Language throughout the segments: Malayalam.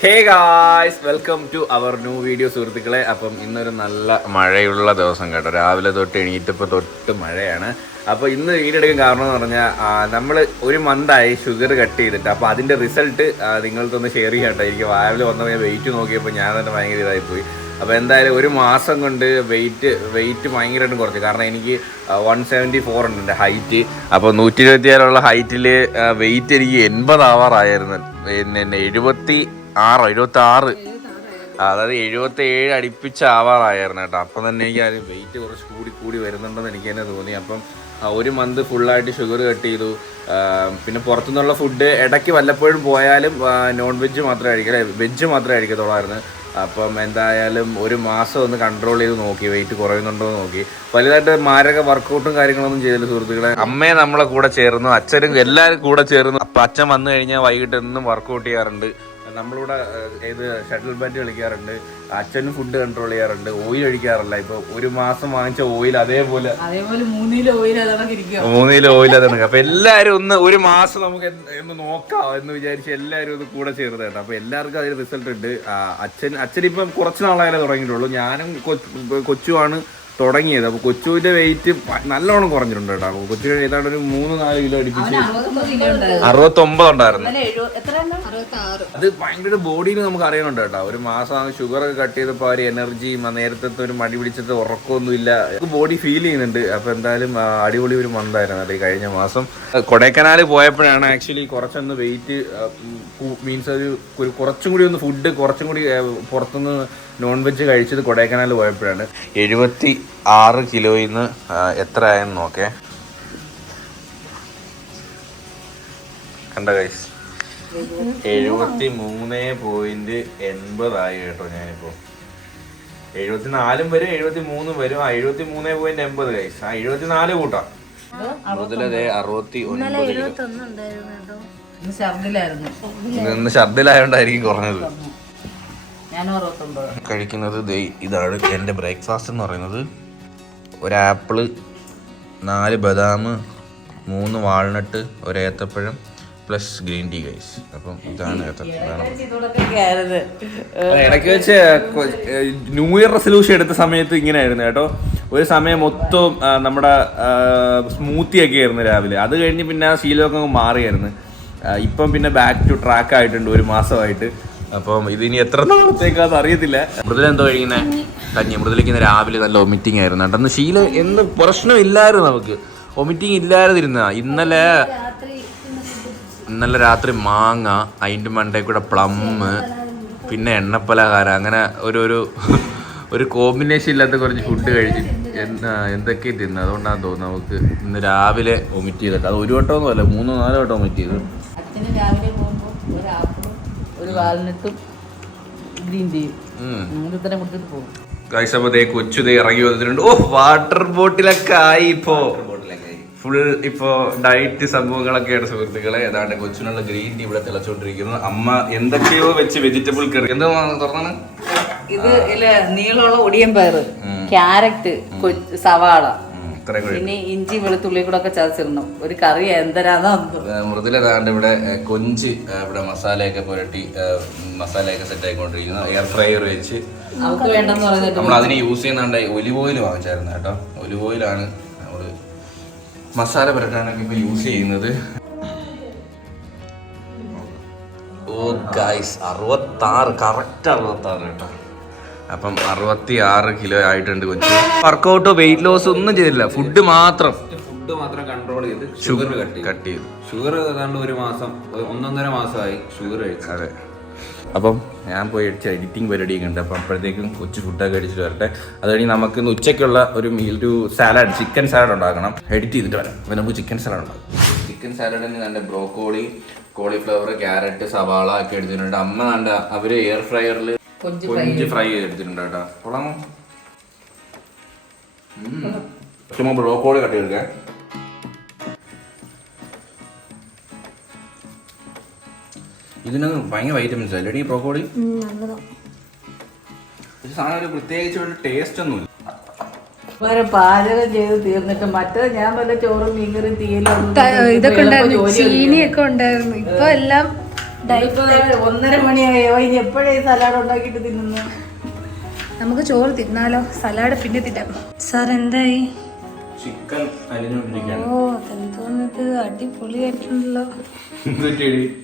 Hey guys, welcome to our new video സുഹൃത്തുക്കളെ. അപ്പം ഇന്നൊരു നല്ല മഴയുള്ള ദിവസം കേട്ടോ. രാവിലെ തൊട്ട് എണീറ്റപ്പോൾ തൊട്ട് മഴയാണ്. അപ്പോൾ ഇന്ന് വീഡിയോ എടുക്കാൻ കാരണം എന്ന് പറഞ്ഞാൽ നമ്മൾ ഒരു മന്തായി ഷുഗർ കട്ട് ചെയ്തിട്ട്. അപ്പോൾ അതിൻ്റെ റിസൾട്ട് നിങ്ങൾക്കൊന്ന് ഷെയർ ചെയ്യാം കേട്ടോ. എനിക്ക് രാവിലെ വന്നപ്പോൾ ഞാൻ വെയിറ്റ് നോക്കിയപ്പോൾ ഞാൻ തന്നെ ഭയങ്കര ഇതായിപ്പോയി. അപ്പോൾ എന്തായാലും ഒരു മാസം കൊണ്ട് വെയിറ്റ് ഭയങ്കരമായിട്ടും കുറച്ച്. കാരണം എനിക്ക് 174 ഉണ്ട് എൻ്റെ ഹൈറ്റ്. അപ്പോൾ 127 ഹൈറ്റിൽ വെയിറ്റ് എനിക്ക് 80 ആവാറായിരുന്നു. പിന്നെ 76 അതായത് 77 അടുപ്പിച്ചാവാറായിരുന്നു കേട്ടോ. അപ്പം തന്നെ എനിക്ക് ആ വെയിറ്റ് കുറച്ച് കൂടി വരുന്നുണ്ടെന്ന് എനിക്ക് തന്നെ തോന്നി. അപ്പം ഒരു മന്ത് ഫുള്ളായിട്ട് ഷുഗർ കട്ട് ചെയ്തു. പിന്നെ പുറത്തുനിന്നുള്ള ഫുഡ് ഇടയ്ക്ക് വല്ലപ്പോഴും പോയാലും നോൺ വെജ് മാത്രമേ വെജ് മാത്രമേ കഴിക്കത്തുള്ളായിരുന്നു. അപ്പം എന്തായാലും ഒരു മാസം ഒന്ന് കൺട്രോൾ ചെയ്ത് നോക്കി, വെയിറ്റ് കുറയുന്നുണ്ടോ എന്ന് നോക്കി. വലുതായിട്ട് മാരക വർക്കൗട്ടും കാര്യങ്ങളൊന്നും ചെയ്തില്ല സുഹൃത്തുക്കളെ. അമ്മയെ നമ്മളെ കൂടെ ചേർന്നു, അച്ഛനും എല്ലാവരും കൂടെ ചേർന്നു. അപ്പം അച്ഛൻ വന്നു കഴിഞ്ഞാൽ വൈകിട്ട് എന്നും വർക്കൗട്ട് ചെയ്യാറുണ്ട്. നമ്മളിവിടെ ഷട്ടിൽ ബാറ്റ് കളിക്കാറുണ്ട്. അച്ഛനും ഫുഡ് കൺട്രോൾ ചെയ്യാറുണ്ട്. ഓയിൽ കഴിക്കാറില്ല. ഇപ്പൊ ഒരു മാസം വാങ്ങിച്ച ഓയിൽ അതേപോലെ 3 കിലോ ഓയിൽ അതാണ്. അപ്പൊ എല്ലാരും ഒരു മാസം നമുക്ക് ഒന്ന് നോക്കാം എന്ന് വിചാരിച്ച് എല്ലാരും ഒന്ന് കൂടെ ചേർന്നേട്ടോ. അപ്പൊ എല്ലാവർക്കും അതിന് റിസൾട്ട് ഉണ്ട്. അച്ഛൻ ഇപ്പം കുറച്ച് നാളായാലേ തുടങ്ങിയിട്ടുള്ളൂ. ഞാനും കൊച്ചുമാണ് തുടങ്ങിയത്. അപ്പോൾ കൊച്ചുവിന്റെ വെയിറ്റ് നല്ലോണം കുറഞ്ഞിട്ടുണ്ട് കേട്ടോ. കൊച്ചു ഏതാണ്ട് ഒരു 3-4 കിലോ അടുപ്പിച്ച് 69 ഉണ്ടായിരുന്നു. അത് ഭയങ്കര ബോഡിയിൽ നമുക്ക് അറിയണുണ്ട് കേട്ടോ. ഒരു മാസം ഷുഗർ ഒക്കെ കട്ട് ചെയ്തപ്പോൾ ഒരു എനർജിയും നേരത്തെ ഒരു മടി പിടിച്ചത് ഉറക്കമൊന്നുമില്ല, ബോഡി ഫീൽ ചെയ്യുന്നുണ്ട്. അപ്പോൾ എന്തായാലും അടിപൊളി ഒരു മന്തായിരുന്നു അത്. കഴിഞ്ഞ മാസം കൊടൈക്കനാൽ പോയപ്പോഴാണ് ആക്ച്വലി കുറച്ചൊന്ന് വെയിറ്റ് മീൻസ് ഒരു കുറച്ചും കൂടി ഒന്ന് ഫുഡ് കുറച്ചും കൂടി പുറത്തുനിന്ന് നോൺ വെജ് കഴിച്ചത് കൊടൈക്കനാൽ പോയപ്പോഴാണ്. 76 കിലോയിൽ നിന്ന് എത്ര ആയെന്ന് നോക്കേ. കണ്ട ഗൈസ്, 73.80 ആയി കേട്ടോ. ഞാനിപ്പോ 74 വരും, 73 വരും. 73.80 ഗൈസ്. 74 കൂട്ടാം. മുതലേ 69 ഇന്ന് ഛർദിലായോണ്ടായിരിക്കും കുറഞ്ഞത്. കഴിക്കുന്നത് ഇതാണ് എൻ്റെ ബ്രേക്ക്ഫാസ്റ്റ് എന്ന് പറയുന്നത്. ഒരു ആപ്പിള്, 4 ബദാം, 3 വാൾനട്ട്, ഒരു ഏത്തപ്പഴം പ്ലസ് ഗ്രീൻ ടീ ഗൈസ്. അപ്പം ഇതാണ് ഇടയ്ക്ക് വെച്ച് ന്യൂ ഇയർ റെസൊല്യൂഷൻ എടുത്ത സമയത്ത് ഇങ്ങനെയായിരുന്നു കേട്ടോ. ഒരു സമയം മൊത്തം നമ്മുടെ സ്മൂത്തി ഒക്കെ ആയിരുന്നു രാവിലെ. അത് കഴിഞ്ഞ് പിന്നെ ആ ശീലമൊക്കെ മാറിയായിരുന്നു. ഇപ്പം പിന്നെ ബാക്ക് ടു ട്രാക്ക് ആയിട്ടുണ്ട് ഒരു മാസമായിട്ട്. അപ്പം ഇതിനി എത്ര നാളത്തേക്കാന്ന് അറിയത്തില്ല. മൃദുല എന്തോ കഴിക്കുന്നത്? കഞ്ഞി. മൃദുലയ്ക്ക് ഇന്ന് രാവിലെ നല്ല വൊമിറ്റിംഗ് ആയിരുന്നു കേട്ടോ. അന്ന് ശീല എന്ത് പ്രശ്നമില്ലായിരുന്നു, നമുക്ക് വൊമിറ്റിംഗ് ഇല്ലാതിരുന്ന. ഇന്നലെ രാത്രി മാങ്ങ, അതിൻ്റെ മണ്ടേ കൂടെ പ്ലം, പിന്നെ എണ്ണപ്പലഹാരം, അങ്ങനെ ഒരു കോമ്പിനേഷൻ ഇല്ലാത്ത കുറച്ച് ഫുഡ് കഴിച്ച് എന്തൊക്കെ തിന്നു. അതുകൊണ്ടാണ് തോന്നുന്നു നമുക്ക് ഇന്ന് രാവിലെ വൊമിറ്റ് ചെയ്തിട്ട്. അത് ഒരു വട്ടമൊന്നും അല്ല, 3-4 വട്ടം വൊമിറ്റ് ചെയ്തു. രാവിലെ പോകുമ്പോൾ ഒരു ആപ്പിളും ഒരു വാൽനട്ടും ഗ്രീൻ ടീയും ഇത്രയും കൊടുത്തിട്ട് പോകും. കൊച്ചു ഇറങ്ങി വന്നിട്ടുണ്ട്. വാട്ടർ ബോട്ടിലൊക്കെ ആയി. ഇപ്പോ ഫുൾ ഇപ്പോ ഡയറ്റ് സംഭവങ്ങളൊക്കെയാണ് സുഹൃത്തുക്കളെ. ഏതാണ്ട് കൊച്ചിനുള്ള ഗ്രീൻ ടീ ഇവിടെ തിളച്ചോണ്ടിരിക്കുന്നു. അമ്മ എന്തൊക്കെയോ വെച്ച് വെജിറ്റബിൾ കറി എന്തോ തുറന്നാണ്. ഇത് നീളമുള്ള ഒടിയൻ പയറ്, ക്യാരറ്റ്, സവാള, പിന്നെ ഇഞ്ചി വെളുത്തുള്ളി കൂടെ ഒക്കെ ചതച്ചിരുന്നു. ഒരു കറി എന്തരാന്നോ. മൃദുല ഏതാണ്ട് ഇവിടെ കൊഞ്ച് ഇവിടെ മസാലയൊക്കെ പുരട്ടി മസാലയൊക്കെ സെറ്റ് ആയിക്കൊണ്ടിരിക്കുന്നു. എയർ ഫ്രയർ വെച്ച് നമുക്ക് വേണ്ടെന്ന് പറഞ്ഞിട്ട് നമ്മൾ അതിന് യൂസ് ചെയ്യുന്നുണ്ട്. ഒലിവ് ഓയിൽ വാങ്ങിച്ചായിരുന്നു കേട്ടോ. ഒലിവ് ഓയിലാണ് നമ്മള് മസാല പുരട്ടാനൊക്കെ ഇപ്പൊ യൂസ് ചെയ്യുന്നത്. ഓ ഗൈസ്, 66 കറക്റ്റ് 66 കേട്ടോ. അപ്പം 66 കിലോ ആയിട്ടുണ്ട് കൊച്ചു. വർക്കൗട്ടോ വെയിറ്റ് ലോസ് ഒന്നും ചെയ്തില്ല. ഫുഡ് മാത്രം കൺട്രോൾ ചെയ്ത് ഷുഗർ കട്ട് ചെയ്തു. ഷുഗർ ഏതാണ്ട് 1.5 മാസമായി ഷുഗർ കഴിച്ചു. അതെ. അപ്പം ഞാൻ പോയി അടിച്ച എഡിറ്റിംഗ് പരിപാടിയൊക്കെ ഉണ്ട്. അപ്പം അപ്പോഴത്തേക്കും കൊച്ചു ഫുഡൊക്കെ അടിച്ചിട്ട് വരട്ടെ. അത് കഴിഞ്ഞ് നമുക്ക് ഇന്ന് ഉച്ചയ്ക്കുള്ള ഒരു സാലഡ്, ചിക്കൻ സാലഡ് ഉണ്ടാക്കണം. എഡിറ്റ് ചെയ്തിട്ട് വരാം. അപ്പം നമുക്ക് ചിക്കൻ സാലഡ് ഉണ്ടാകും. ചിക്കൻ സാലഡിന് നല്ല ബ്രോക്കോളി, കോളിഫ്ലവർ, ക്യാരറ്റ്, സവാള ഒക്കെ എടുത്തിട്ടുണ്ട്. അമ്മ വേണ്ട അവര് എയർ ഫ്രയറിൽ കൊഞ്ച് ഫ്രൈ ചെയ്തെടുത്തിട്ടുണ്ട് കേട്ടോ. കൊള്ളാമോ? ചുമ്മാ ബ്രോക്കോളി കട്ട് ചെയ്തെടുക്കാൻ. ഇതിന് ഭയങ്കര വൈറ്റമിൻസ് അല്ലേ ഈ ബ്രോക്കോളി? സാധനം ഒരു പ്രത്യേകിച്ച് ഒരു ടേസ്റ്റ് ഒന്നുമില്ല. പാചകം ചെയ്ത് തീർന്നിട്ട് മറ്റേ ഞാൻ വല്ല ചോറും മീൻകറിയും തീയലും ഇതൊക്കെ ഉണ്ടായിരുന്നു, ചീനിയൊക്കെ ഉണ്ടായിരുന്നു. ഇപ്പൊ എല്ലാം 1:30 മണിയായോ ഇനി എപ്പോഴേ സലാഡ് ഉണ്ടാക്കിട്ട് തിന്നുന്നു? നമുക്ക് ചോറ് തിന്നാലോ, സലാഡ് പിന്നെ തിന്നാം. സാർ എന്തായി? ചിക്കൻ അരിഞ്ഞുകൊണ്ടിരിക്കുകയാണ്. ഓ അതെന്തോന്നത് അടിപൊളിയായിട്ടുണ്ടല്ലോ.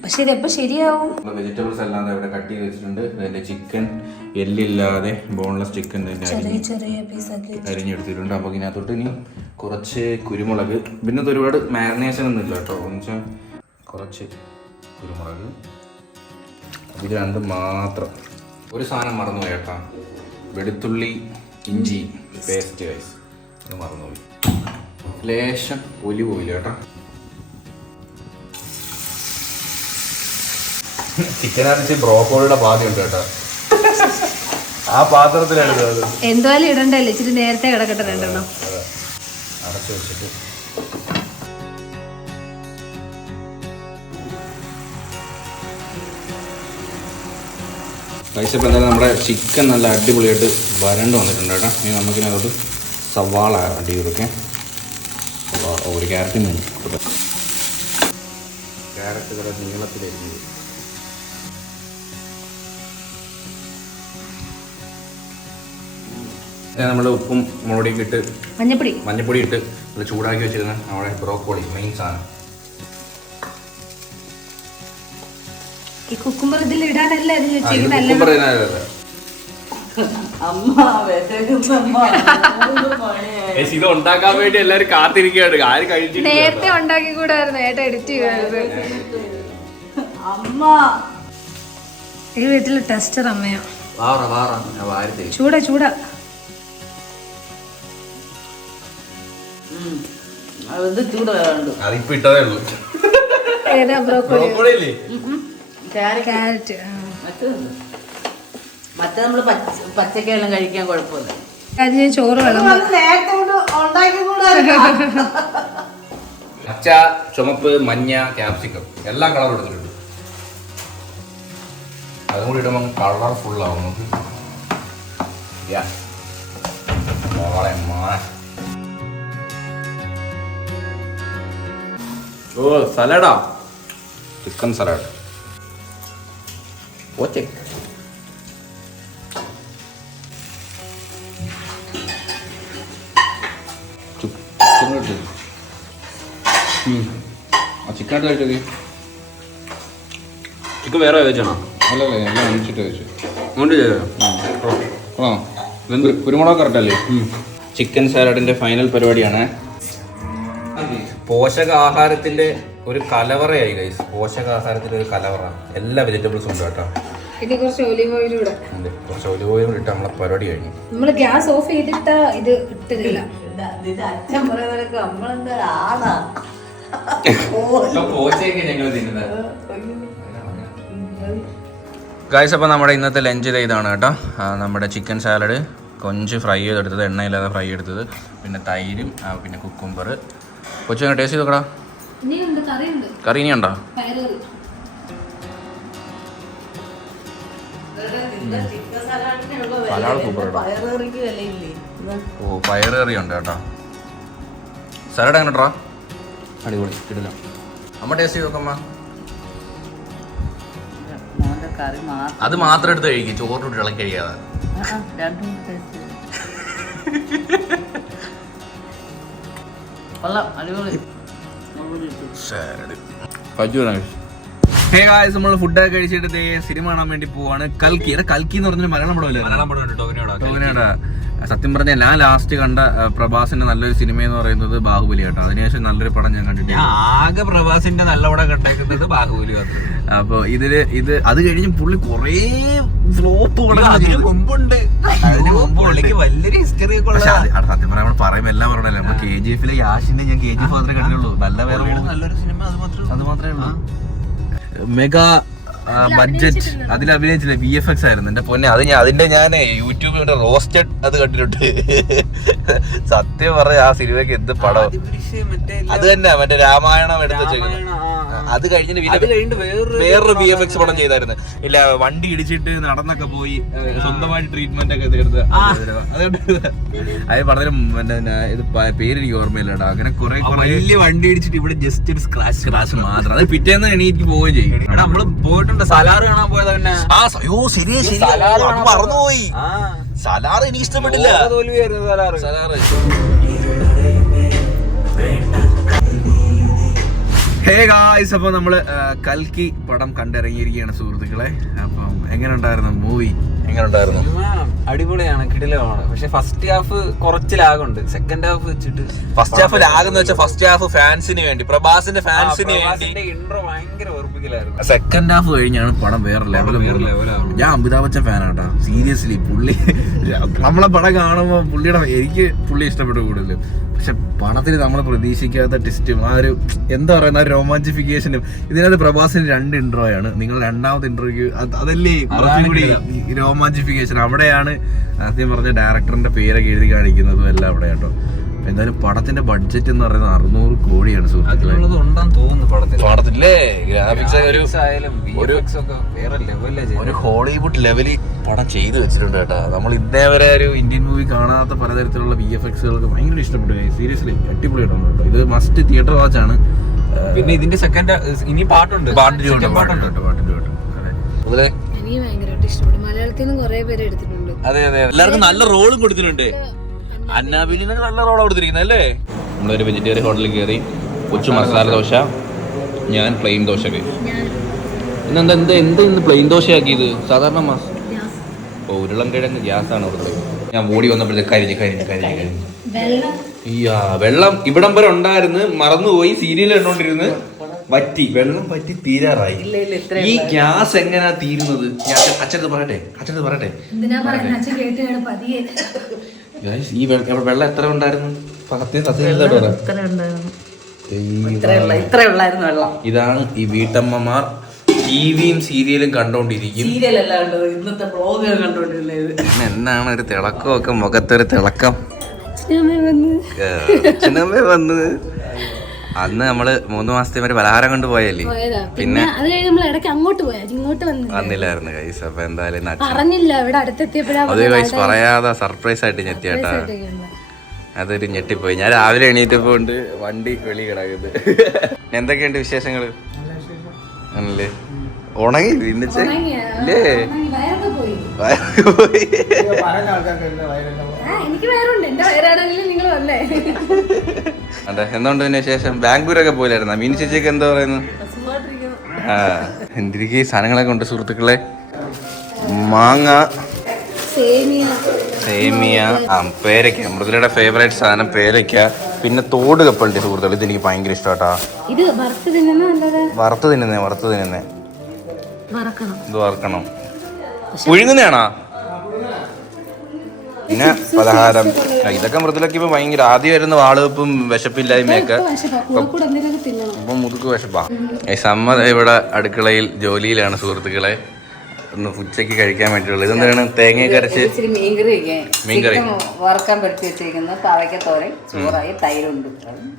പക്ഷെ ഇതെപ്പോ ശരിയാവും? വെജിറ്റബിൾസ് എല്ലാം ഇവിടെ കട്ട് ചെയ്ത് വെച്ചിട്ടുണ്ട്. അതിന്റെ ചിക്കൻ എല്ലില്ലാതെ ബോൺലെസ് ചിക്കൻ ചെറിയ ചെറിയ പീസാക്കി അരിഞ്ഞെടുത്തിട്ടുണ്ട്. അപ്പോൾ ഇതിനകത്തോട്ട് ഇനി കുറച്ച് കുരുമുളക്, പിന്നെ ഒരുപാട് മാരിനേഷൻ ഒന്നും ഇല്ല കേട്ടോ. എന്നുവെച്ചാൽ കുറച്ച് കുരുമുളക്, ഇത് രണ്ടും മാത്രം. ഒരു സാധനം മറന്നുപോയി കേട്ടോ, വെളുത്തുള്ളി ഇഞ്ചി പേസ്റ്റ് ഗൈസ്, അത് മറന്നുപോയി. ലേശം ഒലിവ് ഓയിൽ കേട്ടോ. ചിക്കൻ അരച്ച് ബ്രോക്കോളിയുടെ പാതിയുണ്ട് കേട്ടോ, ആ പാത്രത്തിലാണ് അത്. എന്തായാലും ഇടണ്ടല്ലേ, ഇച്ചിരി നേരത്തെ കിടക്കട്ടെ രണ്ടെണ്ണം. അടച്ചു വെച്ചിട്ട് കഴിച്ചപ്പോൾ എന്തായാലും നമ്മുടെ ചിക്കൻ നല്ല അടിപൊളിയായിട്ട് വരണ്ട് വന്നിട്ടുണ്ട് കേട്ടോ. ഇനി നമുക്കിനകത്തോട്ട് സവാള ആഡ് ചെയ്ത് കൊടുക്കാം. ഒരു ക്യാരറ്റിന് ക്യാരറ്റ് നല്ല നീളത്തിലായിരുന്നു. നമ്മൾ ഉപ്പും മുളകൊടിയൊക്കെ ഇട്ട് മഞ്ഞപ്പൊടി ഇട്ട് നല്ല ചൂടാക്കി വെച്ചിരുന്ന നമ്മുടെ ബ്രോക്കോളി മെയിൻ സാധനം. ഈ കുക്കുംബർ ഇതിൽ ഇടാനല്ല ഇത് ഉണ്ടാക്കാൻ വേണ്ടി എല്ലാരും കാത്തിരിക്കുകയാണ്. ആര് കഴിച്ചിട്ട് നേരത്തെ ഉണ്ടാക്കി കൂടായിരുന്നു, ഏട്ടാ എഡിറ്റ് ചെയ്യുമായിരുന്നു. ഈ വീട്ടില് ടെസ്റ്റർ അമ്മയോ? ചൂടാ ചൂടാ. അതിപ്പോ ഇട്ടതേ ഉള്ളൂ. ഏതാ ബ്രോക്കോളി? ക്യാരറ്റ്. മറ്റേ നമ്മള് പച്ചക്കെല്ലാം കഴിക്കാൻ കുഴപ്പമില്ല. ചോറ് വേണം. പച്ച, ചുമപ്പ്, മഞ്ഞ, ക്യാപ്സിക്കം എല്ലാ കളറും എടുത്തിട്ടുണ്ട്. അതും കൂടി ഇടുമ്പോൾ കളർഫുൾ ആവും. നമുക്ക് ഓ സലാഡാ, ചിക്കൻ സലാഡ്. ഓക്കെ, ചിക്കൻ കഴിച്ചത്. ചിക്കൻ വേറെ വെച്ചാണോ? അല്ലല്ലേ, എല്ലാം ഒന്നിച്ചിട്ട് വെച്ചു. അങ്ങോട്ട് ചെയ്തോ? ആ, കുരുമുളക് കറക്റ്റല്ലേ? ചിക്കൻ സാലഡിന്റെ ഫൈനൽ പരിപാടിയാണ്. പോഷകാഹാരത്തിന്റെ ഒരു കലവറയായി ഗൈസ്. പോഷകാഹാരത്തിന്റെ ഒരു കലവറ. എല്ലാ വെജിറ്റബിൾസും ഉണ്ട് കേട്ടോ. ഇനി കുറച്ച് ഒലിവ് ഓയിൽ കൂടെ. കുറച്ച് ഒലിവ് ഓയിൽ ഇട്ട് നമ്മളെ പരിപാടി കഴിഞ്ഞു. നമ്മള് ഗ്യാസ് ഓഫ് ചെയ്തിട്ട ഇത് ഇട്ടില്ല. അച്ഛൻ പറയുന്നവരൊക്കെ നമ്മളെന്താ ആണാ? ഗൈസ്, അപ്പോൾ നമ്മുടെ ഇന്നത്തെ ലഞ്ച് ഇതാണ് കേട്ടോ. നമ്മുടെ ചിക്കൻ സാലഡ് കൊഞ്ച് ഫ്രൈ ചെയ്തെടുത്തത്, എണ്ണയില്ലാതെ ഫ്രൈ എടുത്തത്, പിന്നെ തൈരും പിന്നെ കുക്കുംബർ. കൊച്ചു ടേസ്റ്റ് ചെയ്ത് നോക്കടാ. കറി ഇനിയുണ്ടോ? സലാഡ് സൂപ്പർ കേട്ടോ. ഓ, പയറുകറി ഉണ്ട് കേട്ടോ. സലാഡ് എങ്ങനെ കേട്ടോ? അടിപൊളി, കിടില. അമ്മ ടേസ്റ്റ് ചെയ്ത് നോക്കമ്മ. അത് മാത്രം എടുത്ത് കഴിക്കും, ചോറിട്ട് ഇളക്കി കഴിയാതെ. നമ്മൾ ഫുഡൊക്കെ കഴിച്ചിട്ട് സിനിമ കാണാൻ വേണ്ടി പോവാണ്. കൽക്കി എന്ന് പറഞ്ഞ മലയാളം പടമല്ലേ? സത്യം പറഞ്ഞാൽ ഞാൻ ലാസ്റ്റ് കണ്ട പ്രഭാസിന്റെ നല്ലൊരു സിനിമ എന്ന് പറയുന്നത് ബാഹുബലി കേട്ടോ. അതിനുശേഷം നല്ലൊരു പടം ഞാൻ കണ്ടിട്ടില്ല. ആകെ പ്രഭാസിന്റെ നല്ല പടം കണ്ടേക്കുന്നത് ബാഹുബലി. അപ്പൊ ഇത് അത് കഴിഞ്ഞ് പുള്ളി കൊറേ ഫ്ലോപ്പ് മുമ്പുണ്ട്. അതിന് മുമ്പ് പുള്ളിക്ക് വലിയൊരു ഹിസ്റ്ററി ഒക്കെ ഉള്ള. സത്യം പറഞ്ഞാൽ നമ്മൾ പറയുമ്പോ എല്ലാം പറഞ്ഞല്ലോ. നമ്മൾ KGF യാഷിന്റെ ഞാൻ KGF മാത്രമേ കണ്ടിട്ടുള്ളൂ. നല്ല വേറെ നല്ലൊരു സിനിമ അത് മാത്രമേ ഉള്ളൂ. മെഗാ ബഡ്ജറ്റ് അതിൽ അഭിനയിച്ചില്ല, VFX ആയിരുന്നു. എന്റെ പൊന്നെ, അതിന്റെ ഞാൻ യൂട്യൂബിൽ റോസ്റ്റഡ് അത് കണ്ടിട്ടുണ്ട്. സത്യം പറഞ്ഞ ആ സിനിമയ്ക്ക് എന്ത് പടം. അത് തന്നെ മറ്റേ രാമായണം എടുത്ത് വെച്ചേക്കുന്നത്. അത് കഴിഞ്ഞിട്ട് വേറൊരു VFX പടം ചെയ്തായിരുന്നു. ഇല്ല, വണ്ടി ഇടിച്ചിട്ട് നടന്നൊക്കെ പോയി സ്വന്തമായിട്ട് ട്രീറ്റ്മെന്റ് ഒക്കെ തീർത്ത്. അത് പടത്തിന് ഇത് പേര് എനിക്ക് ഓർമ്മയില്ലടാ. അങ്ങനെ കുറെ വലിയ വണ്ടി ഇടിച്ചിട്ട് ഇവിടെ ജസ്റ്റ് ഒരു സ്ക്രാച്ച് മാത്രം. അത് പിറ്റേന്ന് എണീറ്റ് പോവുകയും ചെയ്യും. നമ്മള് പോയിട്ടുണ്ട്, സലാർ കാണാൻ പോയത്. പിന്നെ മറന്നുപോയി. സലാർ എനിക്ക് ഇഷ്ടപ്പെട്ടില്ല. തോൽവിയായിരുന്നു സലാർ. ഹേ ഗായ്സ്, അപ്പൊ നമ്മള് കൽക്കി പടം കണ്ടിറങ്ങിയിരിക്കുകയാണ് സുഹൃത്തുക്കളെ. അപ്പം എങ്ങനെ ഉണ്ടായിരുന്നു മൂവി? എങ്ങനെ ഉണ്ടായിരുന്നു? അടിപൊളിയാണ്, കിടിലമാണ്. പക്ഷെ ഫസ്റ്റ് ഹാഫ് കുറച്ച് ലാഗുണ്ട്. സെക്കൻഡ് ഹാഫ് വെച്ചിട്ട് ഫസ്റ്റ് ഹാഫ് ലാഗെന്ന് വെച്ചാൽ ഫസ്റ്റ് ഹാഫ് ഫാൻസിന് വേണ്ടി, പ്രഭാസിന്റെ ഫാൻസിന് വേണ്ടി ഇൻട്രോ ഭയങ്കര ഓർപ്പിക്കലായിരുന്നു. സെക്കൻഡ് ഹാഫ് കഴിഞ്ഞാണ് പടം വേറെ ലെവലാണ്. ഞാൻ അമിതാഭ് ബച്ചൻ ഫാനാട്ടാ, സീരിയസ്ലി. പുള്ളി നമ്മളെ പടം കാണുമ്പോ എനിക്ക് പുള്ളി ഇഷ്ടപ്പെട്ടു കൂടുതൽ. പക്ഷെ പടത്തിൽ നമ്മൾ പ്രതീക്ഷിക്കാത്ത ടെസ്റ്റും ആ ഒരു എന്താ പറയുന്ന ഒരു റൊമാൻറ്റിഫിക്കേഷനും. ഇതിനകത്ത് പ്രഭാസിന് 2 ഇൻട്രോ ആണ്. നിങ്ങൾ രണ്ടാമത്തെ ഇൻട്രോയ്ക്ക് അതല്ലേ കുറച്ചും കൂടി റൊമാൻറ്റിഫിക്കേഷൻ. അവിടെയാണ് ആദ്യം പറഞ്ഞ ഡയറക്ടറിന്റെ പേരൊക്കെ എഴുതി കാണിക്കുന്നതും എല്ലാം അവിടെ കേട്ടോ. എന്തായാലും പടത്തിന്റെ ബഡ്ജറ്റ് എന്ന് പറയുന്നത് 600 കോടിയാണ് സുഹൃത്തുക്കളെ. പടത്തില്ലേ ഗ്രാഫിക്സ് ഒരു ഹോളിവുഡ് ലെവലിൽ പടം ചെയ്തു വെച്ചിട്ടുണ്ട് കേട്ടോ. നമ്മൾ ഇന്നേ വരെ ഒരു ഇന്ത്യൻ മൂവി കാണാത്ത പലതരത്തിലുള്ള VFXകൾക്ക് ഭയങ്കര ഇഷ്ടപ്പെട്ടു. സീരിയസ്ലി അടിപൊളിയായിട്ടുണ്ട് കേട്ടോ. ഇത് മസ്റ്റ് തിയേറ്റർ വാച്ച് ആണ്. പിന്നെ ഇതിന്റെ സെക്കൻഡ് ഇനി പാട്ടുണ്ട്. എനിക്ക് ഭയങ്കരമായിട്ട് ഇഷ്ടപ്പെട്ടു. മലയാളത്തിൽ നിന്ന് കുറെ പേര് എടുത്തിട്ടുണ്ട്. അതെ എല്ലാവർക്കും നല്ല റോളും കൊടുത്തിട്ടുണ്ട്. അന്നാബിലിന് നല്ല റോളാണ് കൊടുത്തിരിക്കുന്നത് അല്ലേ. നമ്മളൊരു വെജിറ്റേറിയൻ ഹോട്ടലിൽ കയറി. കൊച്ചു മസാല ദോശ, ഞാൻ പ്ലെയിൻ ദോശ കഴിച്ചു. ഇന്ന് പ്ലെയിൻ ദോശയാക്കിയത് സാധാരണ ഉരുളൻകിഴങ്ങ് ഗ്യാസാണ് കൊടുത്തത്. ഞാൻ ഓടി വന്നപ്പോഴത്തേക്ക് കരിഞ്ഞ് വെള്ളം ഇവിടം വരെ ഉണ്ടായിരുന്നു, മറന്നുപോയി. സീരിയൽ കണ്ടോണ്ടിരുന്ന് വെള്ളം വറ്റി തീരാറായി. ഈ ഗ്യാസ് എങ്ങനെയാ തീരുന്നത്? അച്ഛനത് പറയട്ടെ. ഈ വെള്ളം എത്ര ഉണ്ടായിരുന്നു? ഇതാണ് ഈ വീട്ടമ്മമാർ ടിവിയും സീരിയലും കണ്ടോണ്ടിരിക്കും. എന്നാണ് ഒരു തിളക്കമൊക്കെ, മുഖത്തൊരു തിളക്കം. അച്ഛനമ്മ വന്ന് അന്ന് നമ്മള് 3 മാസത്തെ വരെ പലഹാരം കൊണ്ട് പോയല്ലേ. പിന്നെ അങ്ങോട്ട് പോയാ ഇങ്ങോട്ട് വന്നില്ലായിരുന്നു കൈസ്. അപ്പൊ എന്തായാലും അതേ കൈസ് പറയാതെ സർപ്രൈസ് ആയിട്ട് ഞെട്ടിയാട്ടാ. അതൊരു ഞെട്ടിപ്പോയി. ഞാൻ രാവിലെ എണീറ്റപ്പോ ഉണ്ട് വണ്ടി വെളി കിടക്കുന്നത്. എന്തൊക്കെയുണ്ട് വിശേഷങ്ങള്? ആണല്ലേ, ഉണങ്ങി തിന്നിച്ചേ ഇല്ലേ? പോയി. അതെ, എന്തുകൊണ്ട് പിന്നെ വിശേഷം? ബാംഗ്ലൂരൊക്കെ പോയില്ലായിരുന്ന മീൻ ചേച്ചിയൊക്കെ എന്താ പറയുന്നു? എന്തിരിക്കും ഈ സാധനങ്ങളൊക്കെ ഉണ്ട് സുഹൃത്തുക്കളെ. മാങ്ങ, സേമിയ, പേരയ്ക്ക, മൃദുലയുടെ ഫേവറേറ്റ് സാധനം പേരയ്ക്ക. പിന്നെ തോട് കപ്പലുണ്ട് സുഹൃത്തുക്കൾ. ഇത് എനിക്ക് ഭയങ്കര ഇഷ്ടാട്ടാ. വറുത്ത് തിന്നുന്നേ. ഇത് വറക്കണം. പുഴുങ്ങുന്നതാണോ? പിന്നെ പലഹാരം. ഇതൊക്കെ മൃദുലൊക്കെ ഇപ്പൊ ഭയങ്കര ആദ്യം വരുന്ന വാളുവെപ്പും വിശപ്പില്ലായ്മയൊക്കെ. ഇപ്പൊ മുതുക്ക് വിശപ്പാ. സമ്മ ഇവിടെ അടുക്കളയിൽ ജോലിയിലാണ് സുഹൃത്തുക്കളെ. ഒന്ന് ഉച്ചയ്ക്ക് കഴിക്കാൻ വേണ്ടിയുള്ളത്. ഇതെന്താണ്? തേങ്ങ കരച്ച് മീൻകറി വറക്കാൻ പഠിച്ചു വെച്ചിരിക്കുന്നത്. പാവയ്ക്കത്തോരൻ, ചോറായി, തൈരുണ്ട്.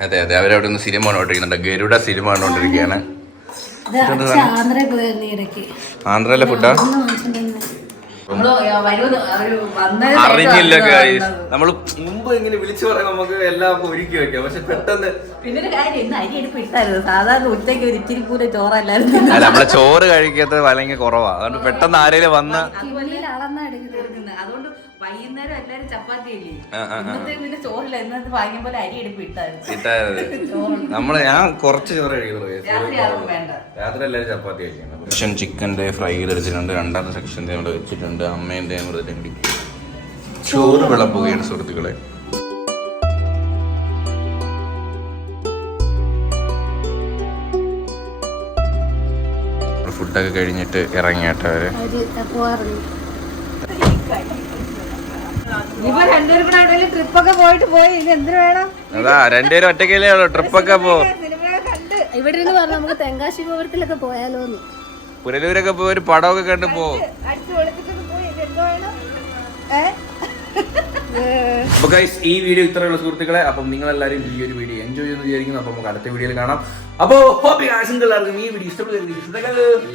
അതെ അവരവിടെ ഒന്ന് സിനിമ കണ്ടോണ്ടിരിക്കുന്നുണ്ട്. ഗരുഡ സിനിമ കണ്ടോണ്ടിരിക്കുകയാണ്. ആന്ധ്രയിലെ ഫുഡാ? അറിഞ്ഞില്ല ഗൈസ്. നമ്മള് മുമ്പ് ഇങ്ങനെ വിളിച്ചു പറയാൻ നമുക്ക് എല്ലാം ഒരുക്കി വെക്കാം. പക്ഷെ പെട്ടെന്ന് പിന്നെ കാര്യം ഇന്ന് അരി എടുപ്പ് ഇട്ടായിരുന്നു. സാധാരണ ഉച്ചയ്ക്ക് ഒരു ഇച്ചിരി കൂടെ ചോറല്ലായിരുന്നു. അല്ല, നമ്മളെ ചോറ് കഴിക്കാത്തത് ഭയങ്കര കുറവാ. അതുകൊണ്ട് പെട്ടെന്ന് ആരെങ്കിലും വന്ന് അതുകൊണ്ട് വൈകുന്നേരം എല്ലാരും ചപ്പാത്തി ഇല്ലേ. ഇന്നത്തെ പിന്നെ ചോറില്ല. ഇന്നത്തെ ഭാഗ്യം പോലെ അരി എടുപ്പ് ഇട്ടായിരുന്നു. ഞാൻ കുറച്ച് ചോറ് കഴിക്കുള്ളൂ. വേണ്ട, രാത്രി എല്ലാവരും ചപ്പാത്തി കഴിക്കണം. സെക്ഷൻ ചിക്കൻ്റെ ഫ്രൈ എടുത്തിട്ടുണ്ട്. രണ്ടാമത്തെ സെക്ഷൻ ഇവിടെ വെച്ചിട്ടുണ്ട്. അമ്മേൻ്റെ മൃതണ്ടി ചോറ് വിളമ്പുകയാണ് സുഹൃത്തുക്കളെ. ഫുഡൊക്കെ കഴിഞ്ഞിട്ട് ഇറങ്ങിയാട്ടവര്. അതാ രണ്ടുപേരും ഒറ്റയ്ക്കല്ലേ ഉള്ളു. ട്രിപ്പൊക്കെ ഇവിടെ നമുക്ക് തെങ്കാശിപുരത്തിലൊക്കെ പോയാലോന്ന്. പുനലൂരൊക്കെ പോയി ഒരു പടമൊക്കെ കണ്ടു പോ. അപ്പൊ ഗൈസ് ഈ വീഡിയോ ഇത്രയുള്ള സുഹൃത്തുക്കളെ. അപ്പം നിങ്ങൾ എല്ലാവരും ഈ ഒരു വീഡിയോ എൻജോയ് ചെയ്യുന്നു വിചാരിക്കുന്നു. അപ്പൊ നമുക്ക് അടുത്ത വീഡിയോയിൽ കാണാം. അപ്പോ എല്ലാവർക്കും ഈ വീഡിയോ ഇഷ്ടപ്പെടുക,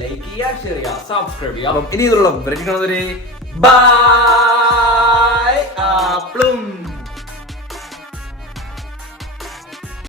ലൈക്ക് ചെയ്യുക, ഷെയർ ചെയ്യുക, സബ്സ്ക്രൈബ് ചെയ്യുക. അപ്പം ഇനി ഇതിലുള്ള ബൈ.